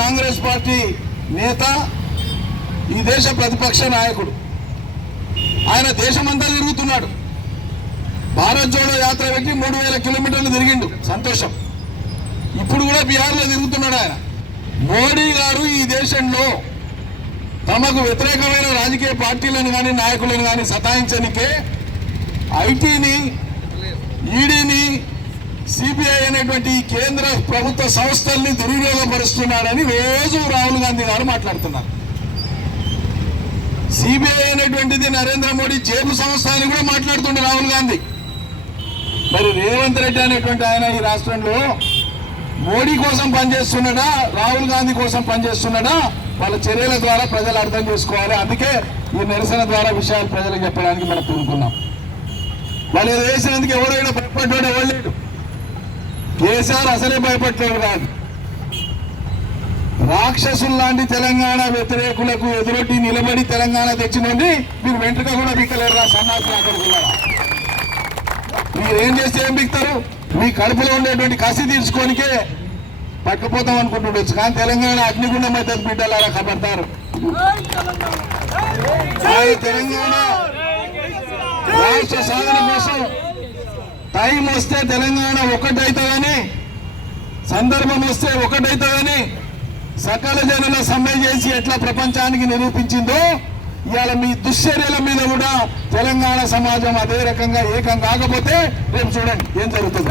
Congress party నేత ఈ దేశ ప్రతిపక్ష నాయకుడు. ఆయన దేశమంతా తిరుగుతున్నాడు. భారత్ జోడో యాత్ర పెట్టి మూడు వేల కిలోమీటర్లు తిరిగిండు. సంతోషం. ఇప్పుడు కూడా బీహార్లో తిరుగుతున్నాడు ఆయన. మోడీ గారు ఈ దేశంలో తమకు వ్యతిరేకమైన రాజకీయ పార్టీలను కానీ నాయకులను కానీ సతాయించనికే ఐటీని ఈడీని సిబిఐ అనేటువంటి కేంద్ర ప్రభుత్వ సంస్థల్ని దుర్వినియోగపరుస్తున్నాడని రోజు రాహుల్ గాంధీ గారు మాట్లాడుతున్నారు. సిబిఐ అనేటువంటిది నరేంద్ర మోడీ జేబు సంస్థ అని కూడా మాట్లాడుతుండే రాహుల్ గాంధీ. మరి రేవంత్ రెడ్డి అనేటువంటి ఆయన ఈ రాష్ట్రంలో మోడీ కోసం పనిచేస్తున్నాడా రాహుల్ గాంధీ కోసం పనిచేస్తున్నాడా వాళ్ళ చర్యల ద్వారా ప్రజలు అర్థం చేసుకోవాలి. అందుకే ఈ నిరసన ద్వారా విషయాలు ప్రజలకు చెప్పడానికి మనం పూనుకున్నాం. వాళ్ళు వేసినందుకు ఎవరైనా భయపడ్డాడు ఎవరు లేడు. కేసీఆర్ అసలే భయపడ్డాడు కాదు. రాక్షసుల్లాంటి తెలంగాణ వ్యతిరేకులకు ఎదురొట్టి నిలబడి తెలంగాణ తెచ్చినండి మీరు వెంట్రుక కూడా బిక్కలేరు రా సన్నాసి అక్కడికి మీరు ఏం చేస్తే ఏం బిక్తారు మీ కడుపులో ఉండేటువంటి కసి తీర్చుకోనికే పట్టుకుపోతాం అనుకుంటుండొచ్చు కానీ తెలంగాణ అగ్నిగుండం అయితే బిడ్డలారా ఈ తెలంగాణ. రాష్ట్ర సాధన కోసం టైం వస్తే తెలంగాణ ఒకటైతుందని సందర్భం వస్తే ఒకటైతుందని సకల జనుల సమ్మె చేసి ఎట్లా ప్రపంచానికి నిరూపించిందో ఇవాళ మీ దుశ్చర్యల మీద కూడా తెలంగాణ సమాజం అదే రకంగా ఏకం కాకపోతే రేపు చూడండి ఏం జరుగుతుంది.